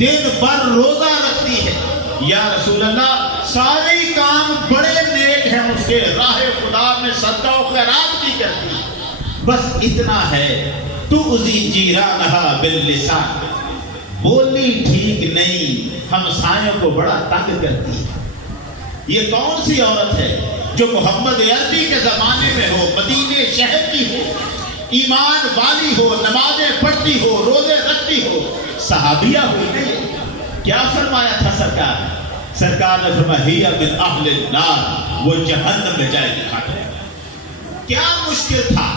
دن بھر روزہ رکھتی ہے، یا رسول اللہ سارے کام بڑے نیک ہیں اس کے، راہ خدا میں صدقہ و خیرات بھی کرتی ہے، بس اتنا ہے تؤذی جیرانہا باللسان، بولی ٹھیک نہیں، ہمسایوں کو بڑا تنگ کرتی ہے۔ یہ کون سی عورت ہے جو محمد عربی کے زمانے میں ہو، مدینے شہر کی ہو، ایمان والی ہو، نمازیں پڑھتی ہو، روزے رکھتی ہو، صحابیہ ہوئی نہیں؟ کیا فرمایا تھا سرکار؟ سرکار نے فرمایا ہی من اہل النار، وہ جہنم میں جائے گی۔ کیا مشکل تھا؟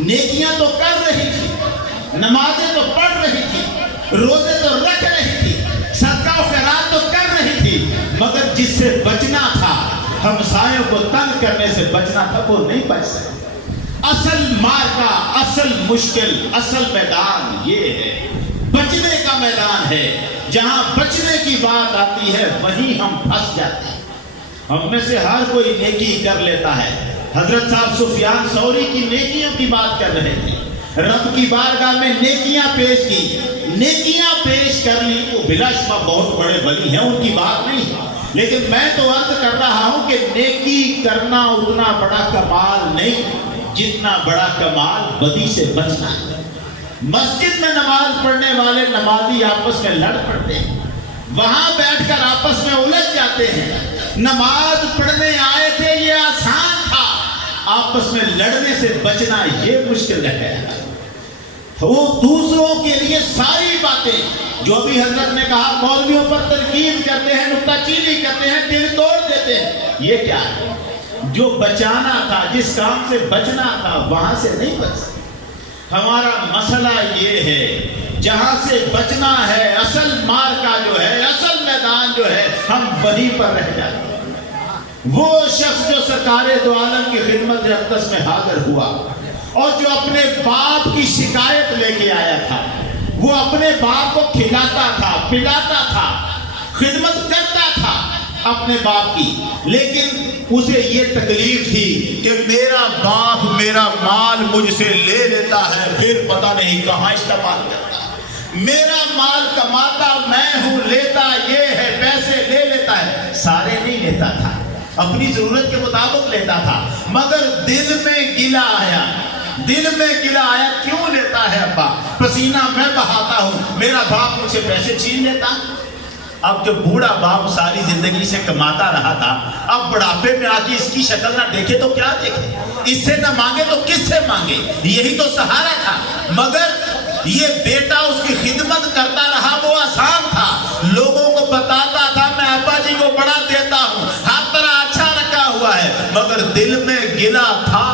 نیکیاں تو کر رہی تھی، نمازیں تو پڑھ رہی تھی، روزے تو رکھ رہی تھی، صدقہ و خیرات تو کر رہی تھی، مگر جس سے بچنا تھا، ہمسایوں کو تنگ کرنے سے بچنا تھا، وہ نہیں بچ سکتی۔ اصل مارکا، اصل مشکل، اصل میدان یہ ہے، بچنے کا میدان ہے۔ جہاں بچنے کی بات آتی ہے وہیں ہم پھنس جاتے ہیں۔ ہم میں سے ہر کوئی نیکی کر لیتا ہے۔ حضرت صاحب سفیان ثوری کی نیکیوں کی بات کر رہے تھے، رب کی بارگاہ میں نیکیاں پیش کی، نیکیاں پیش کر لی، وہ بلا شبہ بہت بڑے ولی ہیں، ان کی بات نہیں ہے، لیکن میں تو عرض کر رہا ہوں کہ نیکی کرنا اتنا بڑا کمال نہیں جتنا بڑا کمال بدی سے بچنا ہے۔ مسجد میں نماز پڑھنے والے نمازی آپس میں لڑ پڑتے ہیں، وہاں بیٹھ کر آپس میں الجھ جاتے ہیں۔ نماز پڑھنے آئے تھے، یہ آسان تھا، آپس میں لڑنے سے بچنا یہ مشکل ہے۔ وہ دوسروں کے لیے ساری باتیں جو بھی حضرت نے کہا، مولویوں پر تنقید کرتے ہیں، نکتہ چینی کرتے ہیں، دل توڑ دیتے ہیں، یہ کیا ہے؟ جو بچانا تھا، جس کام سے بچنا تھا، وہاں سے نہیں بچ سکتے۔ ہمارا مسئلہ یہ ہے، جہاں سے بچنا ہے، اصل مارکا جو ہے، اصل میدان جو ہے، ہم وہیں پر رہ جاتے ہیں۔ وہ شخص جو سرکار دو عالم کی خدمت اقدس میں حاضر ہوا اور جو اپنے باپ کی شکایت لے کے آیا تھا، وہ اپنے باپ کو کھلاتا تھا، پلاتا تھا، خدمت کرتا تھا اپنے باپ کی، لیکن اسے یہ تکلیف تھی کہ میرا باپ میرا مال مجھ سے لے لیتا ہے، پھر پتہ نہیں کہاں استعمال کرتا ہے۔ میرا مال کماتا میں ہوں، لیتا یہ ہے، پیسے لے لیتا ہے، سارے نہیں لیتا تھا، اپنی ضرورت کے مطابق لیتا تھا، مگر دل میں گلہ آیا، دل میں گلہ آیا، کیوں لیتا ہے ابا؟ پسینہ میں بہاتا ہوں، میرا باپ مجھ سے پیسے چھین لیتا۔ اب جب بوڑھا باپ ساری زندگی سے کماتا رہا تھا، اب بڑھاپے میں آ کے اس کی شکل نہ دیکھے تو کیا دیکھے؟ اس سے نہ مانگے تو کس سے مانگے؟ یہی تو سہارا تھا، مگر یہ بیٹا اس کی خدمت کرتا رہا، وہ آسان تھا، لوگوں کو بتاتا تھا میں ابا جی کو بڑا دیتا ہوں، ہر طرح اچھا رکھا ہوا ہے، مگر دل میں گلہ تھا،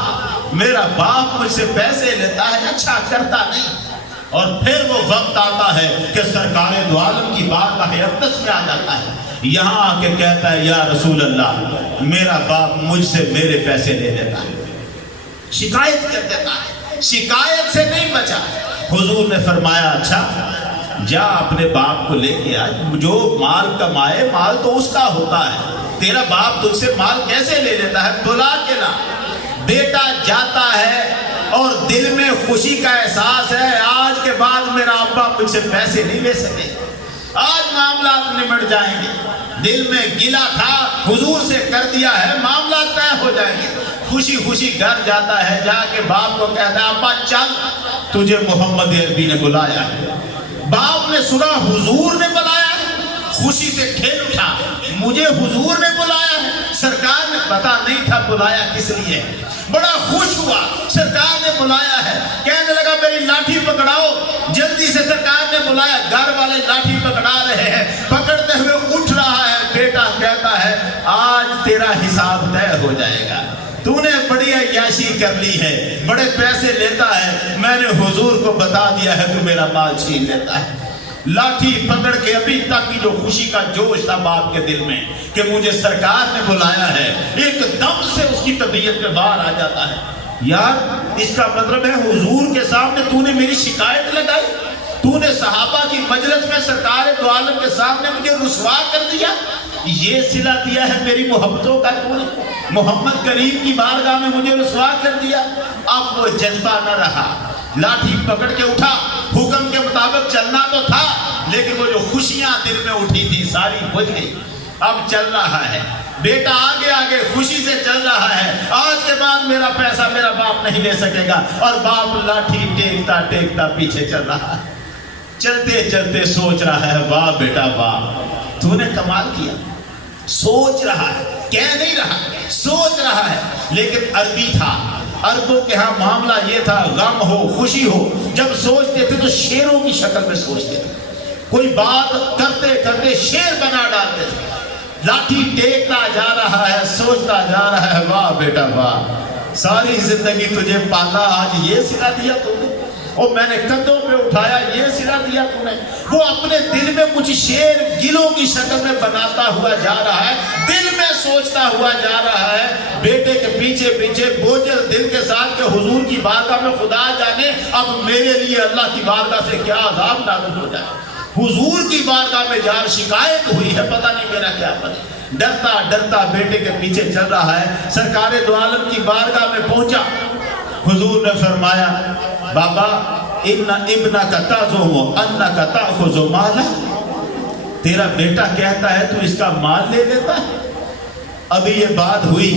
میرا باپ مجھ سے پیسے لیتا ہے، اچھا کرتا نہیں۔ اور پھر وہ وقت آتا ہے کہ سرکار دو عالم کی بارگاہ اقدس میں آ جاتا ہے، یہاں آ کے کہتا ہے یا رسول اللہ میرا باپ مجھ سے میرے پیسے لے لیتا ہے، شکایت کر دیتا ہے، شکایت سے نہیں بچا۔ حضور نے فرمایا اچھا جا اپنے باپ کو لے کے آ، جو مال کمائے مال تو اس کا ہوتا ہے، تیرا باپ تجھ سے مال کیسے لے لیتا ہے؟ بلا کے لا۔ بیٹا جاتا ہے اور دل میں خوشی کا احساس ہے، آج کے بعد میرا ابا مجھ سے پیسے نہیں لے سکے، آج معاملات نمٹ جائیں گے۔ دل میں گلہ تھا، حضور سے کر دیا ہے، معاملات طے ہو جائیں گے۔ خوشی خوشی گھر جاتا ہے، جا کے باپ کو کہتا ہے ابا چل تجھے محمد عربی نے بلایا ہے۔ باپ نے سنا حضور نے بلایا ہے، خوشی سے کھیل اٹھا، مجھے حضور نے بلایا ہے، سرکار نے پتا نہیں تھا بلایا کس لیے، بڑا خوش ہوا سرکار نے بلایا ہے، کہنے لگا میری لاٹھی پکڑاؤ، جلدی سے سرکار نے بلایا، گھر والے لاٹھی پکڑا رہے ہیں، پکڑتے ہوئے اٹھ رہا ہے، بیٹا کہتا ہے آج تیرا حساب طے ہو جائے گا، تو نے بڑی عیاشی کر لی ہے، بڑے پیسے لیتا ہے، میں نے حضور کو بتا دیا ہے تو میرا مال چھین لیتا ہے۔ لاٹھی پکڑ کے ابھی تک کی جو خوشی کا جوش تھا باپ کے دل میں کہ مجھے سرکار نے بلایا ہے، ایک دم سے اس کی طبیعت میں باہر آ جاتا ہے۔ یار اس کا مطلب ہے حضور کے سامنے تو نے میری شکایت لگائی، تو نے صحابہ کی مجلس میں سرکار دو عالم کے سامنے مجھے رسوا کر دیا، یہ صلہ دیا ہے میری محبتوں کا، تو نے محمد کریم کی بارگاہ میں مجھے رسوا کر دیا۔ اب وہ جذبہ نہ رہا، لاٹھی پکڑ کے اٹھا، حکم کے مطابق چلنا تو تھا لیکن وہ جو خوشیاں دل میں اٹھی تھی ساری بجھ گئی. اب چل رہا ہے بیٹا آگے آگے خوشی سے چل رہا ہے. آج کے بعد میرا پیسہ میرا باپ نہیں لے سکے گا. اور باپ لاٹھی ٹیکتا ٹیکتا پیچھے چل رہا ہے. چلتے چلتے سوچ رہا ہے واہ بیٹا واہ تو نے کمال کیا. سوچ رہا ہے, کہہ نہیں رہا, سوچ رہا ہے. لیکن عربی تھا, عربوں کے ہاں معاملہ یہ تھا, غم ہو خوشی ہو جب سوچتے تھے تو شیروں کی شکل میں سوچتے تھے. کوئی بات کرتے کرتے شیر بنا ڈالتے تھے. لاٹھی ٹیکتا جا رہا ہے, سوچتا جا رہا ہے واہ بیٹا واہ ساری زندگی تجھے پالا, آج یہ سلا دیا تو نے, اور میں نے کندھوں پہ اٹھایا یہ سلا دیا تو نے. وہ اپنے دل میں کچھ شیر گلوں کی شکل میں بناتا ہوا جا رہا ہے, دل میں سوچتا ہوا جا رہا ہے. بیٹے کے پیچھے پیچھے بوجھل دل کے ساتھ کہ حضور کی بارگاہ میں خدا جانے اب میرے لیے اللہ کی بارگاہ سے کیا عذاب نازل ہو جائے. حضور کی بارگاہ میں جا شکایت ہوئی ہے, پتہ نہیں میرا کیا بنے. ڈرتا ڈرتا بیٹے کے پیچھے چل رہا ہے. سرکار دو عالم کی بارگاہ میں پہنچا. حضور نے فرمایا بابا ان ابنک تزعم انک تاخذ مالا, تیرا بیٹا کہتا ہے تو اس کا مال لے لیتا ہے. ابھی یہ بات ہوئی,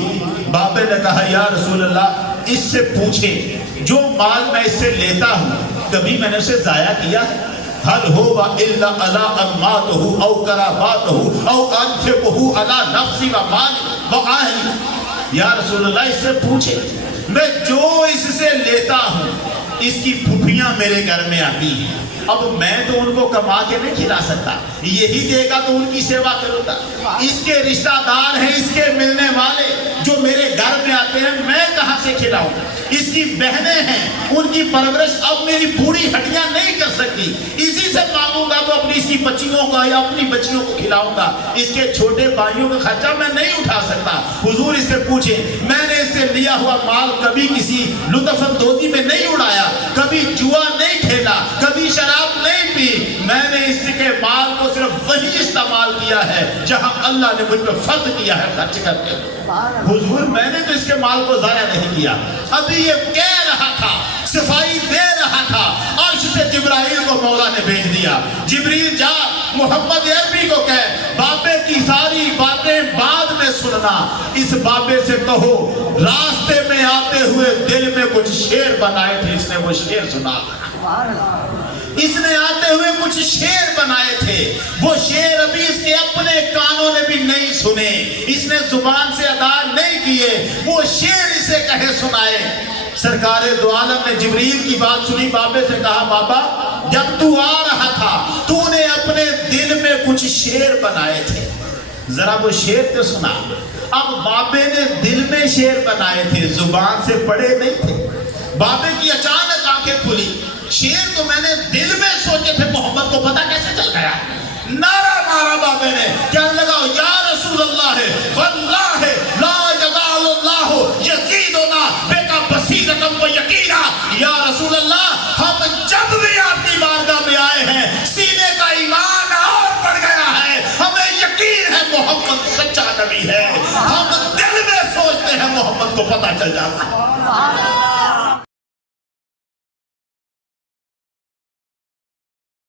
باپے نے کہا یا رسول اللہ اس سے پوچھیں جو مال میں اس سے لیتا ہوں کبھی میں نے اسے ضائع کیا ہے؟ حل ہوا الا علی اماتہ او کراماتہ او انفقہ علی نفسی و مال و اہلی. یا رسول اللہ اس سے پوچھیں میں جو اس سے لیتا ہوں اس کی پھوپھیاں میرے گھر میں آتی ہیں, اب میں تو ان کو کما کے نہیں کھلا سکتا, یہی دے گا تو ان کی سیوا کروں گا. اس کے رشتہ دار ہیں, اس کے ملنے والے جو میرے گھر میں آتے ہیں میں کہاں سے کھلاؤں. اس کی بہنیں ہیں, ان کی پرورش اب میری بوڑھی ہڈیاں نہیں کر سکتی, اسی سے مانگوں گا تو اپنی اس کی بچیوں کا یا اپنی بچیوں کو کھلاؤں گا. اس کے چھوٹے بھائیوں کا خرچہ میں نہیں اٹھا سکتا. حضور اس سے پوچھیں میں نے اس سے لیا ہوا مال کبھی کسی لطف اندوزی میں نہیں اڑایا, کبھی جوا نہیں کھیلا, کبھی شراب نہیں پی. میں نے اس کے مال کو صرف وہی استعمال کیا ہے جہاں اللہ نے مجھ پہ فرض کیا ہے خرچ کر کے. حضور میں نے تو اس کے مال کو ضائع نہیں کیا. ابھی یہ کہہ رہا تھا, صفائی دے رہا تھا, عرش سے جبرائیل کو مولا نے بھیج دیا. جبریل جا محمد عربی کو کہے بابے کی ساری باتیں بعد میں سننا, اس بابے سے کہو راستے میں آتے ہوئے دل میں کچھ شعر بنائے تھے, اس نے وہ شعر سنا. اس نے آتے ہوئے کچھ شعر بنائے تھے, وہ شعر ابھی اس کے اپنے کانوں نے بھی نہیں سنے, اس نے زبان سے ادا نہیں کیے, وہ شعر اسے کہے سنائے. سرکار دو عالم نے جبریل کی بات سنی, بابے سے کہا بابا جب تو آ رہا تھا تو نے اپنے دل میں کچھ شعر بنائے تھے, ذرا وہ شعر تو سنا. اب بابے نے دل میں شعر بنائے تھے, زبان سے پڑھے نہیں تھے. بابے کی اچانک آنکھیں کھلی, شعر تو میں نے دل میں سوچے تھے, محمد کو پتہ کیسے چل گیا. نعرہ مارا بابے نے, کہنے لگا یا رسول اللہ واللہ لا یزال اللہ یزیدنا بیٹا بصیرتم و یقینا. یا رسول اللہ ہم جب بھی آپ کی بارگاہ میں آئے ہیں سینے کا ایمان اور بڑھ گیا ہے, ہمیں یقین ہے محمد سچا نبی ہے, ہم دل میں سوچتے ہیں محمد کو پتہ چل جاتا ہے.